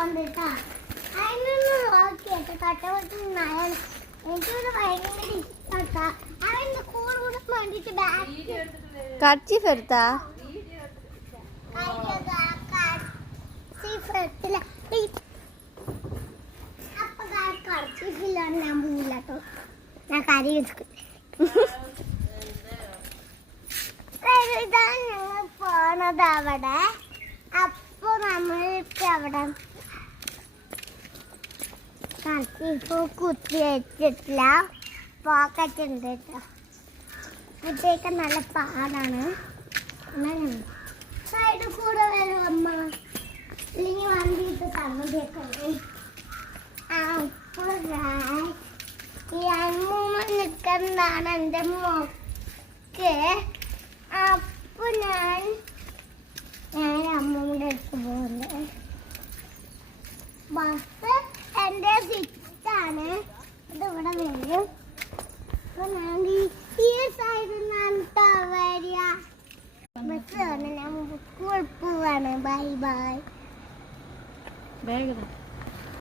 പോകണ്ടിട്ടാ അതിനൊന്ന് നോക്കിയിട്ട് തട്ടവട്ട് നായാൽ എനിക്കൊരു ഭയങ്കര ഇഷ്ടമാ അവൻ്റെ കൂടെ കൂടെ വേണ്ടിട്ട് ബാഗ് കർച്ചീഫ് എടുത്താ അപ്പൊ കർച്ചീഫില്ലാണ് ഞാൻ പോവില്ല കേട്ടോ ഞാൻ കരി വെച്ചു ഇതാണ് ഞങ്ങൾ പോണത് അവിടെ അപ്പൊ നമ്മൾക്ക് അവിടെ കർച്ചീഫ് കുത്തി വെച്ചിട്ടില്ല പോക്കറ്റ് ഉണ്ട് കേട്ടോ കുത്തിയൊക്കെ നല്ല പാടാണ് സൈഡ് കൂടെ വരും അമ്മ ഇല്ലെങ്കിൽ വണ്ടി ഇട്ട് തന്നതേക്കല്ലേ അപ്പോൾ ഈ അമ്മൂമ്മ നിൽക്കുന്നതാണ് എൻ്റെ മോക്ക് അപ്പൊ ഞാൻ അമ്മൂമ്മയുടെ അടുത്ത് പോകുന്നത് ബസ് എൻ്റെ സിറ്റാണ് ഇതിവിടെ വരും അപ്പൊ ഞാൻ ഈ സൈഡിൽ നിന്നാണ് വരിക ബസ് വന്ന് ഞാൻ സ്കൂൾ പോവാണ് ബൈ ബൈ ബാഗ്